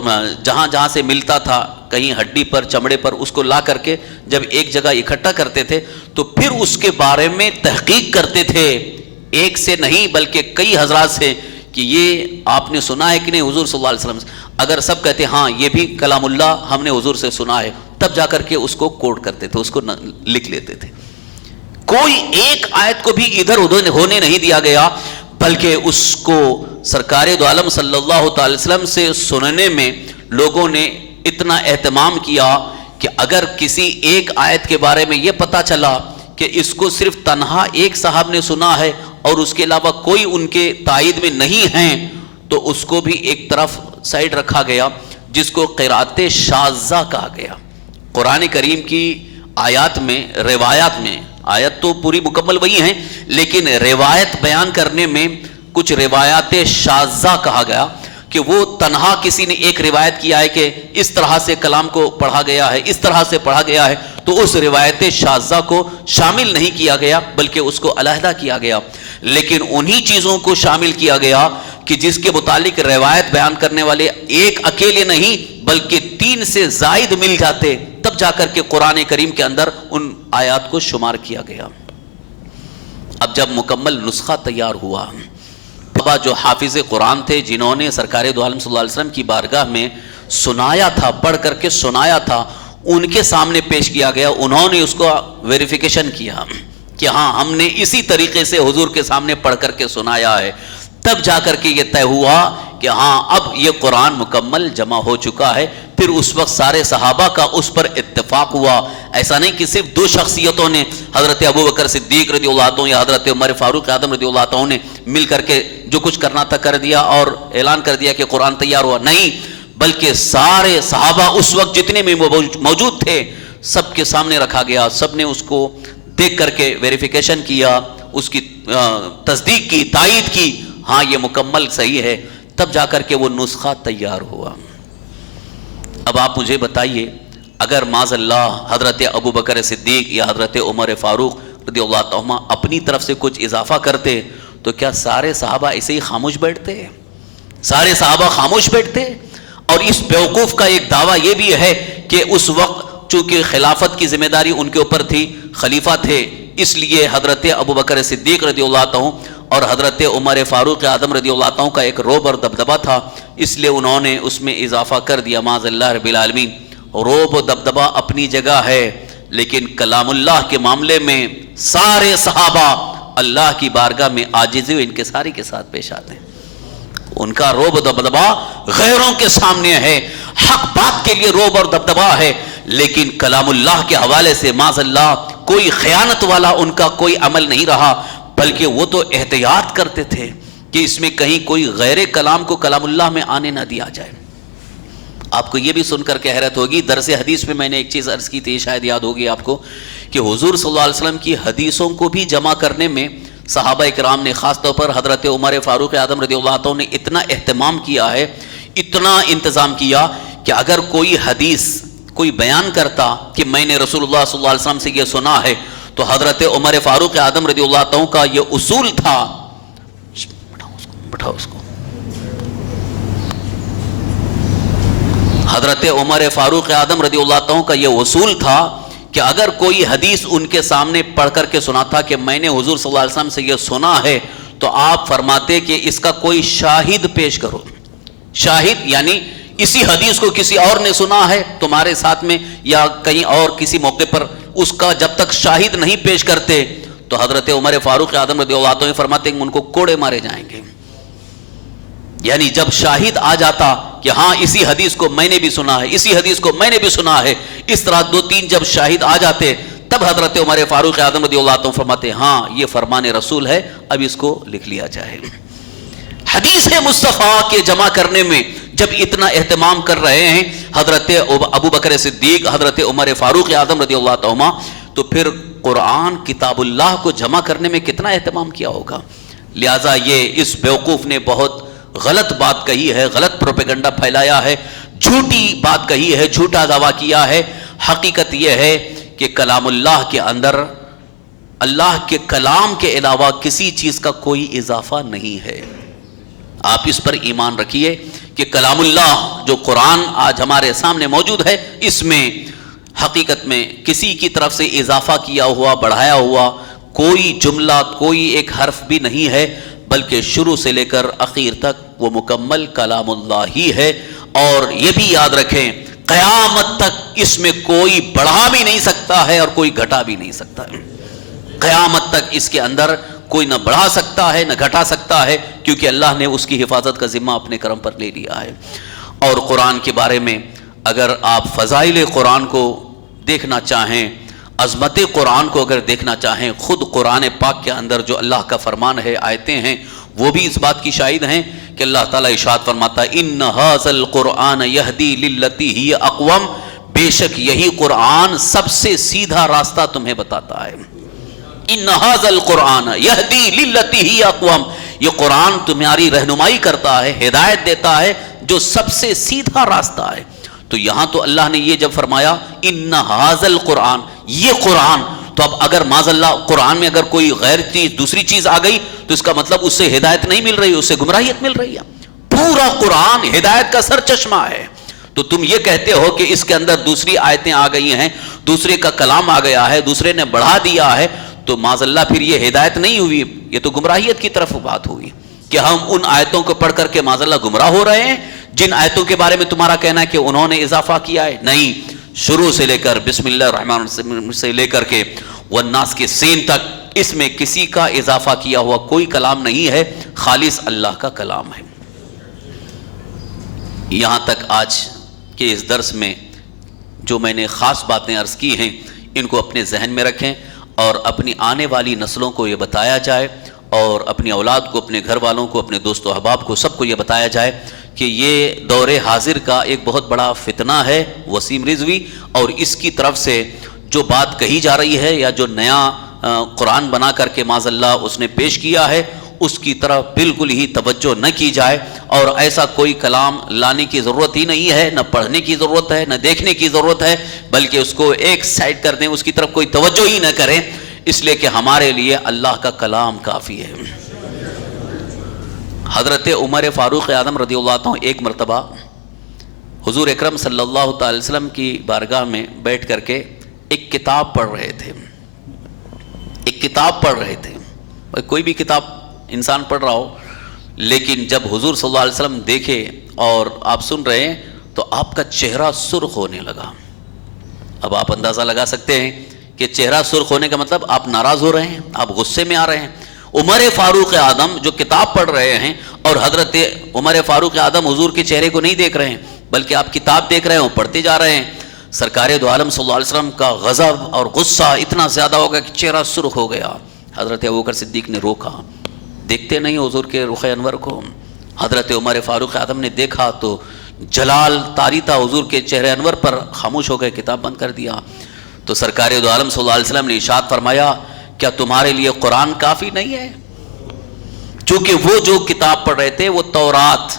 جہاں جہاں سے ملتا تھا کہیں ہڈی پر چمڑے پر اس کو لا کر کے جب ایک جگہ اکٹھا کرتے تھے تو پھر اس کے بارے میں تحقیق کرتے تھے، ایک سے نہیں بلکہ کئی حضرات سے کہ یہ آپ نے سنا ہے کہ نہیں حضور صلی اللہ علیہ وسلم سے. اگر سب کہتے ہاں یہ بھی کلام اللہ ہم نے حضور سے سنا ہے تب جا کر کے اس کو کوٹ کرتے تھے، اس کو لکھ لیتے تھے. کوئی ایک آیت کو بھی ادھر ادھر ہونے نہیں دیا گیا، بلکہ اس کو سرکار دو عالم صلی اللہ تعالی وسلم سے سننے میں لوگوں نے اتنا اہتمام کیا کہ اگر کسی ایک آیت کے بارے میں یہ پتا چلا کہ اس کو صرف تنہا ایک صاحب نے سنا ہے اور اس کے علاوہ کوئی ان کے تائید میں نہیں ہیں، تو اس کو بھی ایک طرف سائیڈ رکھا گیا، جس کو قرات شاذہ کہا گیا۔ قرآن کریم کی آیات میں، روایات میں، آیت تو پوری مکمل وہی ہیں لیکن روایت بیان کرنے میں کچھ روایات شاذہ کہا گیا کہ وہ تنہا کسی نے ایک روایت کیا ہے کہ اس طرح سے کلام کو پڑھا گیا ہے، اس طرح سے پڑھا گیا ہے، تو اس روایت شاذہ کو شامل نہیں کیا گیا بلکہ اس کو علیحدہ کیا گیا۔ لیکن انہی چیزوں کو شامل کیا گیا کہ جس کے متعلق روایت بیان کرنے والے ایک اکیلے نہیں بلکہ 3 سے زائد مل جاتے، تب جا کر کے قرآن کریم کے اندر ان آیات کو شمار کیا گیا۔ اب جب مکمل نسخہ تیار ہوا، بابا جو حافظ قرآن تھے، جنہوں نے سرکار دو عالم صلی اللہ علیہ وسلم کی بارگاہ میں سنایا تھا، پڑھ کر کے سنایا تھا، ان کے سامنے پیش کیا گیا، انہوں نے اس کو ویریفیکیشن کیا کہ ہاں ہم نے اسی طریقے سے حضور کے سامنے پڑھ کر کے سنایا ہے، تب جا کر کے یہ طے ہوا کہ ہاں اب یہ قرآن مکمل جمع ہو چکا ہے۔ پھر اس وقت سارے صحابہ کا اس پر اتفاق ہوا۔ ایسا نہیں کہ صرف 2 شخصیتوں نے، حضرت ابوبکر صدیق رضی اللہ عنہ یا حضرت عمر فاروق اعظم رضی اللہ عنہ نے مل کر کے جو کچھ کرنا تھا کر دیا اور اعلان کر دیا کہ قرآن تیار ہوا، نہیں، بلکہ سارے صحابہ اس وقت جتنے بھی موجود تھے سب کے سامنے رکھا گیا، سب نے اس کو دیکھ کر کے ویریفیکیشن کیا، اس کی تصدیق کی، تائید کی، ہاں یہ مکمل صحیح ہے، تب جا کر کے وہ نسخہ تیار ہوا۔ اب آپ مجھے بتائیے، اگر معاذ اللہ حضرت ابوبکر صدیق یا حضرت عمر فاروق رضی اللہ عنہ اپنی طرف سے کچھ اضافہ کرتے تو کیا سارے صحابہ ایسے ہی خاموش بیٹھتے؟ سارے صحابہ خاموش بیٹھتے؟ اور اس بیوقوف کا ایک دعویٰ یہ بھی ہے کہ اس وقت چونکہ خلافت کی ذمہ داری ان کے اوپر تھی، خلیفہ تھے، اس لیے حضرت ابوبکر صدیق رضی اللہ عنہ اور حضرت عمر فاروق اعظم رضی اللہ عنہ کا ایک روب اور دبدبہ تھا، اس لیے انہوں نے اس میں اضافہ کر دیا۔ معاذ اللہ رب العالمین، روب و دبدبہ اپنی جگہ ہے لیکن کلام اللہ کے معاملے میں سارے صحابہ اللہ کی بارگاہ میں عاجزی و انکساری کے ساتھ پیش آتے ہیں۔ ان کا روب و دبدبہ غیروں کے سامنے ہے، حق بات کے لیے روب اور دبدبہ ہے، لیکن کلام اللہ کے حوالے سے معاذ اللہ کوئی خیانت والا ان کا کوئی عمل نہیں رہا، بلکہ وہ تو احتیاط کرتے تھے کہ اس میں کہیں کوئی غیر کلام کو کلام اللہ میں آنے نہ دیا جائے۔ آپ کو یہ بھی سن کر کے حیرت ہوگی، درس حدیث میں نے ایک چیز عرض کی تھی، شاید یاد ہوگی آپ کو، کہ حضور صلی اللہ علیہ وسلم کی حدیثوں کو بھی جمع کرنے میں صحابہ اکرام نے، خاص طور پر حضرت عمر فاروق اعظم رضی اللہ عنہ نے اتنا اہتمام کیا ہے، اتنا انتظام کیا کہ اگر کوئی حدیث کوئی بیان کرتا کہ میں نے رسول اللہ صلی اللہ علیہ وسلم سے یہ سنا ہے، تو حضرت عمر فاروق اعظم رضی اللہ عنہ کا یہ اصول تھا، بٹھاؤ اس کو، حضرت عمر فاروق اعظم رضی اللہ عنہ کا یہ اصول تھا کہ اگر کوئی حدیث ان کے سامنے پڑھ کر کے سناتا کہ میں نے حضور صلی اللہ علیہ وسلم سے یہ سنا ہے، تو آپ فرماتے کہ اس کا کوئی شاہد پیش کرو۔ شاہد یعنی اسی حدیث کو کسی اور نے سنا ہے تمہارے ساتھ میں یا کہیں اور کسی موقع پر، اس کا جب تک شاہد نہیں پیش کرتے تو حضرت عمر فاروق اعظم رضی اللہ عنہ فرماتے ہیں ان کو کوڑے مارے جائیں گے۔ یعنی جب شاہد آ جاتا کہ ہاں اسی حدیث کو میں نے بھی سنا ہے، اسی حدیث کو میں نے بھی سنا ہے، اس طرح 2-3 جب شاہد آ جاتے تب حضرت عمر فاروق اعظم رضی اللہ عنہ فرماتے ہاں یہ فرمان رسول ہے، اب اس کو لکھ لیا جائے۔ حدیث مصطفیٰ کے جمع کرنے میں جب اتنا اہتمام کر رہے ہیں حضرت ابوبکر صدیق، حضرت عمر فاروق اعظم رضی اللہ عنہ، تو پھر قرآن کتاب اللہ کو جمع کرنے میں کتنا اہتمام کیا ہوگا۔ لہٰذا یہ اس بیوقوف نے بہت غلط بات کہی ہے، غلط پروپیگنڈا پھیلایا ہے، جھوٹی بات کہی ہے، جھوٹا دعویٰ کیا ہے۔ حقیقت یہ ہے کہ کلام اللہ کے اندر اللہ کے کلام کے علاوہ کسی چیز کا کوئی اضافہ نہیں ہے۔ آپ اس پر ایمان رکھیے کہ کلام اللہ جو قرآن آج ہمارے سامنے موجود ہے، اس میں حقیقت میں کسی کی طرف سے اضافہ کیا ہوا، بڑھایا ہوا کوئی جملہ، کوئی ایک حرف بھی نہیں ہے، بلکہ شروع سے لے کر اخیر تک وہ مکمل کلام اللہ ہی ہے۔ اور یہ بھی یاد رکھیں قیامت تک اس میں کوئی بڑھا بھی نہیں سکتا ہے اور کوئی گھٹا بھی نہیں سکتا ہے۔ قیامت تک اس کے اندر کوئی نہ بڑھا سکتا ہے نہ گھٹا سکتا ہے، کیونکہ اللہ نے اس کی حفاظت کا ذمہ اپنے کرم پر لے لیا ہے۔ اور قرآن کے بارے میں اگر آپ فضائل قرآن کو دیکھنا چاہیں، عظمت قرآن کو اگر دیکھنا چاہیں، خود قرآن پاک کے اندر جو اللہ کا فرمان ہے، آیتیں ہیں، وہ بھی اس بات کی شاہد ہیں کہ اللہ تعالیٰ ارشاد فرماتا ہے ان ھذا القرآن یہدی للتی ہی اقوم، بے شک یہی قرآن سب سے سیدھا راستہ تمہیں بتاتا ہے۔ ان ھذا القرآن یہدی للتی ہی اقوم، یہ قرآن تمہاری رہنمائی کرتا ہے، ہدایت دیتا ہے جو سب سے سیدھا راستہ ہے۔ تو یہاں تو اللہ نے یہ جب فرمایا ان ھذا القرآن، یہ قرآن، تو اب اگر معاذ اللہ قرآن میں اگر کوئی غیر چیز دوسری چیز آ گئی تو اس کا مطلب اس سے ہدایت نہیں مل رہی، اس سے گمراہیت مل رہی ہے۔ پورا قرآن ہدایت کا سر چشمہ ہے، تو تم یہ کہتے ہو کہ اس کے اندر دوسری آیتیں آ گئی ہیں، دوسرے کا کلام آ گیا ہے، دوسرے نے بڑھا دیا ہے، تو معاذ اللہ پھر یہ ہدایت نہیں ہوئی، یہ تو گمراہیت کی طرف بات ہوئی کہ ہم ان آیتوں کو پڑھ کر کے معاذ اللہ گمراہ ہو رہے ہیں جن آیتوں کے بارے میں تمہارا کہنا ہے کہ انہوں نے اضافہ کیا ہے۔ نہیں، شروع سے لے کر بسم اللہ الرحمن الرحیم سے لے کر کے والناس کے سین تک اس میں کسی کا اضافہ کیا ہوا کوئی کلام نہیں ہے، خالص اللہ کا کلام ہے۔ یہاں تک آج کے اس درس میں جو میں نے خاص باتیں عرض کی ہیں، ان کو اپنے ذہن میں رکھیں اور اپنی آنے والی نسلوں کو یہ بتایا جائے، اور اپنی اولاد کو، اپنے گھر والوں کو، اپنے دوست و احباب کو، سب کو یہ بتایا جائے کہ یہ دور حاضر کا ایک بہت بڑا فتنہ ہے وسیم رضوی، اور اس کی طرف سے جو بات کہی جا رہی ہے یا جو نیا قرآن بنا کر کے معاذ اللہ اس نے پیش کیا ہے، اس کی طرف بالکل ہی توجہ نہ کی جائے، اور ایسا کوئی کلام لانے کی ضرورت ہی نہیں ہے، نہ پڑھنے کی ضرورت ہے، نہ دیکھنے کی ضرورت ہے، بلکہ اس کو ایک سائڈ کر دیں، اس کی طرف کوئی توجہ ہی نہ کریں، اس لیے کہ ہمارے لیے اللہ کا کلام کافی ہے۔ حضرت عمر فاروق اعظم رضی اللہ عنہ ایک مرتبہ حضور اکرم صلی اللہ تعالی وسلم کی بارگاہ میں بیٹھ کر کے ایک کتاب پڑھ رہے تھے، ایک کتاب پڑھ رہے تھے، کوئی بھی کتاب انسان پڑھ رہا ہو، لیکن جب حضور صلی اللہ علیہ وسلم دیکھے اور آپ سن رہے ہیں تو آپ کا چہرہ سرخ ہونے لگا۔ اب آپ اندازہ لگا سکتے ہیں کہ چہرہ سرخ ہونے کا مطلب آپ ناراض ہو رہے ہیں، آپ غصے میں آ رہے ہیں۔ عمر فاروق اعظم جو کتاب پڑھ رہے ہیں، اور حضرت عمر فاروق اعظم حضور کے چہرے کو نہیں دیکھ رہے ہیں بلکہ آپ کتاب دیکھ رہے ہیں، پڑھتے جا رہے ہیں، سرکار دو عالم صلی اللہ علیہ وسلم کا غضب اور غصہ اتنا زیادہ ہوگا کہ چہرہ سرخ ہو گیا۔ حضرت ابوبکر صدیق نے روکا، دیکھتے نہیں حضور کے رخ انور کو۔ حضرت عمر فاروق اعظم نے دیکھا تو جلال طاری تھا حضور کے چہرے انور پر، خاموش ہو گئے، کتاب بند کر دیا۔ تو سرکار دو عالم صلی اللہ علیہ وسلم نے ارشاد فرمایا کیا تمہارے لیے قرآن کافی نہیں ہے؟ چونکہ وہ جو کتاب پڑھ رہے تھے وہ تورات،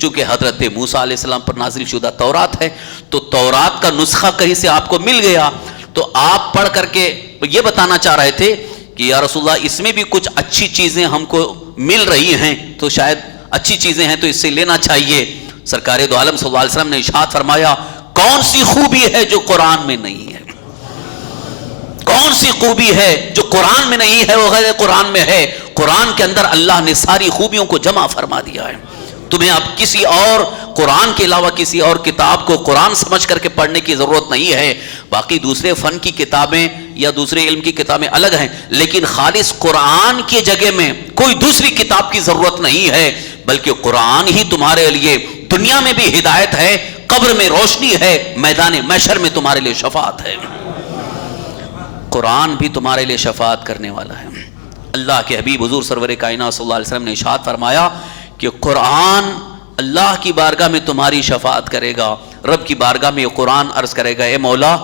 چونکہ حضرت موسیٰ علیہ السلام پر نازل شدہ تورات ہے، تو تورات کا نسخہ کہیں سے آپ کو مل گیا، تو آپ پڑھ کر کے یہ بتانا چاہ رہے تھے کہ یا رسول اللہ اس میں بھی کچھ اچھی چیزیں ہم کو مل رہی ہیں، تو شاید اچھی چیزیں ہیں تو اس سے لینا چاہیے۔ سرکار دو عالم صلی اللہ علیہ وسلم نے ارشاد فرمایا کون سی خوبی ہے جو قرآن میں نہیں ہے؟ کون سی خوبی ہے جو قرآن میں نہیں ہے وہ غیر قرآن میں ہے؟ قرآن کے اندر اللہ نے ساری خوبیوں کو جمع فرما دیا ہے۔ تمہیں اب کسی اور قرآن کے علاوہ کسی اور کتاب کو قرآن سمجھ کر کے پڑھنے کی ضرورت نہیں ہے۔ باقی دوسرے فن کی کتابیں یا دوسرے علم کی کتابیں الگ ہیں، لیکن خالص قرآن کی جگہ میں کوئی دوسری کتاب کی ضرورت نہیں ہے، بلکہ قرآن ہی تمہارے لیے دنیا میں بھی ہدایت ہے، قبر میں روشنی ہے، میدان محشر میں تمہارے لیے شفاعت ہے۔ قرآن بھی تمہارے لیے شفاعت کرنے والا ہے۔ اللہ کے حبیب حضور سرور کائنات صلی اللہ علیہ وسلم نے ارشاد فرمایا کہ قرآن اللہ کی بارگاہ میں تمہاری شفاعت کرے گا۔ رب کی بارگاہ میں یہ قرآن عرض کرے گا اے مولا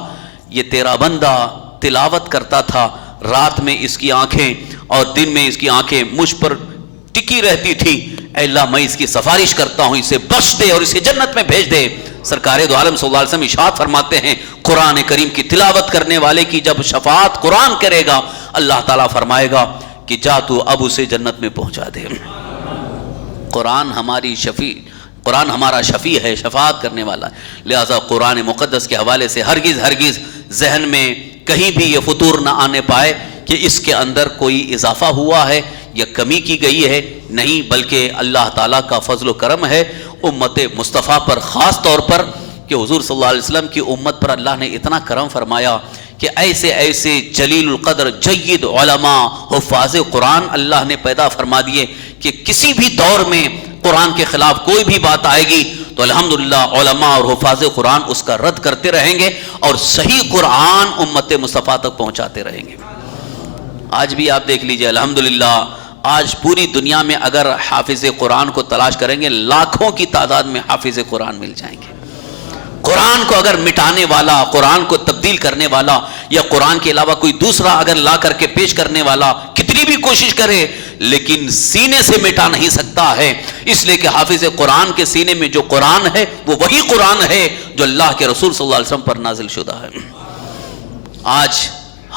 یہ تیرا بندہ تلاوت کرتا تھا، رات میں اس کی آنکھیں اور دن میں اس کی آنکھیں مجھ پر ٹکی رہتی تھی، اے اللہ میں اس کی سفارش کرتا ہوں اسے بخش دے اور اسے جنت میں بھیج دے۔ سرکار دو عالم صلی اللہ علیہ وسلم ارشاد فرماتے ہیں قرآن کریم کی تلاوت کرنے والے کی جب شفاعت قرآن کرے گا، اللہ تعالیٰ فرمائے گا کہ جا تو اب اسے جنت میں پہنچا دے۔ قرآن ہمارا شفیع ہے، شفاعت کرنے والا ہے۔ لہذا قرآن مقدس کے حوالے سے ہرگز ذہن میں کہیں بھی یہ فطور نہ آنے پائے کہ اس کے اندر کوئی اضافہ ہوا ہے یا کمی کی گئی ہے، نہیں، بلکہ اللہ تعالیٰ کا فضل و کرم ہے امت مصطفیٰ پر، خاص طور پر کہ حضور صلی اللہ علیہ وسلم کی امت پر اللہ نے اتنا کرم فرمایا کہ ایسے ایسے جلیل القدر جید علماء حفاظ قرآن اللہ نے پیدا فرما دیے کہ کسی بھی دور میں قرآن کے خلاف کوئی بھی بات آئے گی تو الحمدللہ علماء اور حفاظ قرآن اس کا رد کرتے رہیں گے اور صحیح قرآن امت مصطفیٰ تک پہنچاتے رہیں گے۔ آج بھی آپ دیکھ لیجئے الحمدللہ آج پوری دنیا میں اگر حافظ قرآن کو تلاش کریں گے لاکھوں کی تعداد میں حافظ قرآن مل جائیں گے۔ قرآن کو اگر مٹانے والا، قرآن کو تبدیل کرنے والا یا قرآن کے علاوہ کوئی دوسرا اگر لا کر کے پیش کرنے والا کتنی بھی کوشش کرے لیکن سینے سے مٹا نہیں سکتا ہے، اس لیے کہ حافظ قرآن کے سینے میں جو قرآن ہے وہ وہی قرآن ہے جو اللہ کے رسول صلی اللہ علیہ وسلم پر نازل شدہ ہے۔ آج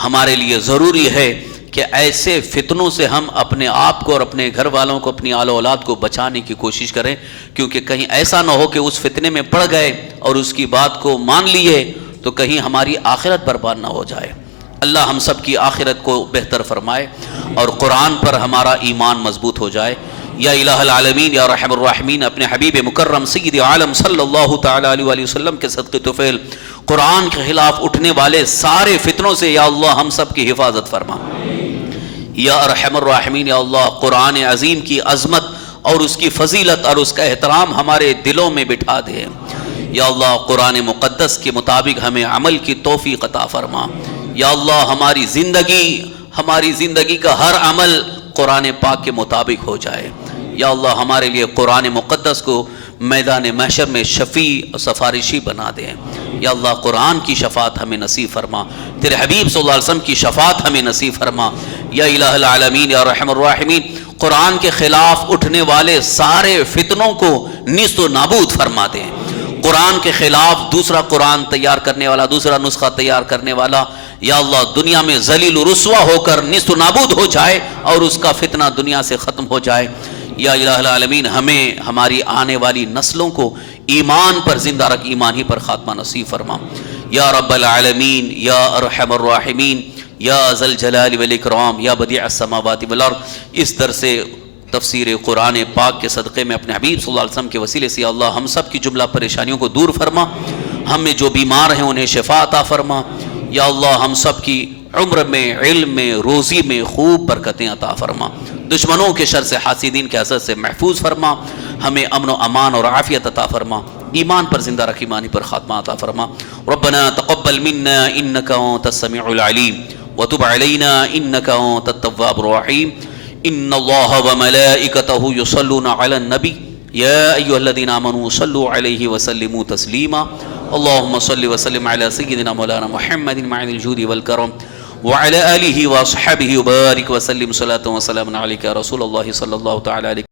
ہمارے لیے ضروری ہے کہ ایسے فتنوں سے ہم اپنے آپ کو اور اپنے گھر والوں کو، اپنی آل و اولاد کو بچانے کی کوشش کریں، کیونکہ کہیں ایسا نہ ہو کہ اس فتنے میں پڑ گئے اور اس کی بات کو مان لیے تو کہیں ہماری آخرت برباد نہ ہو جائے۔ اللہ ہم سب کی آخرت کو بہتر فرمائے اور قرآن پر ہمارا ایمان مضبوط ہو جائے۔ یا الہ العالمین یا رحم الراحمین، اپنے حبیب مکرم سید عالم صلی اللہ تعالی علیہ وسلم کے صدقے طفیل قرآن کے خلاف اٹھنے والے سارے فتنوں سے یا اللہ ہم سب کی حفاظت فرما۔ یا ارحم الراحمین، یا اللہ قرآن عظیم کی عظمت اور اس کی فضیلت اور اس کا احترام ہمارے دلوں میں بٹھا دے۔ یا اللہ قرآن مقدس کے مطابق ہمیں عمل کی توفیق عطا فرما۔ یا اللہ ہماری زندگی کا ہر عمل قرآن پاک کے مطابق ہو جائے۔ یا اللہ ہمارے لیے قرآن مقدس کو میدان محشر میں شفیع اور سفارشی بنا دے۔ یا اللہ قرآن کی شفاعت ہمیں نصیب فرما، تیرے حبیب صلی اللہ علیہ وسلم کی شفاعت ہمیں نصیب فرما۔ یا الہ العالمین یا رحم الراحمین، قرآن کے خلاف اٹھنے والے سارے فتنوں کو نیست و نابود فرما دیں۔ قرآن کے خلاف دوسرا قرآن تیار کرنے والا، دوسرا نسخہ تیار کرنے والا یا اللہ دنیا میں ذلیل و رسوا ہو کر نیست و نابود ہو جائے اور اس کا فتنہ دنیا سے ختم ہو جائے۔ یا الہ العالمین ہمیں ہماری آنے والی نسلوں کو ایمان پر زندہ رکھ، ایمان ہی پر خاتمہ نصیب فرما۔ یا رب العالمین یا ارحم الراحمین یا ذا الجلال والاکرام یا بدیع السماوات والارض، اس درس تفسیر قرآن پاک کے صدقے میں اپنے حبیب صلی اللہ علیہ وسلم کے وسیلے سے اللہ ہم سب کی جملہ پریشانیوں کو دور فرما، ہم میں جو بیمار ہیں انہیں شفا عطا فرما۔ یا اللہ ہم سب کی عمر میں، علم میں، روزی میں خوب برکتیں عطا فرما، دشمنوں کے شر سے، حاسدین کے حسد سے محفوظ فرما، ہمیں امن و امان اور عافیت عطا فرما، ایمان پر زندہ رکھ، ایمانی پر خاتمہ عطا فرما۔ ربنا تقبل منا انك انت السميع العليم وتب علينا انك انت التواب الرحيم۔ ان الله وملائكته يصلون على النبي يا ايها الذين امنوا صلوا عليه وسلموا تسليما۔ اللهم صل وسلم على سيدنا مولانا محمد مع الجود والكرم وعلى آله وصحبه وبارك وسلم صلاة وسلام عليك يا رسول الله صلى الله تعالى عليه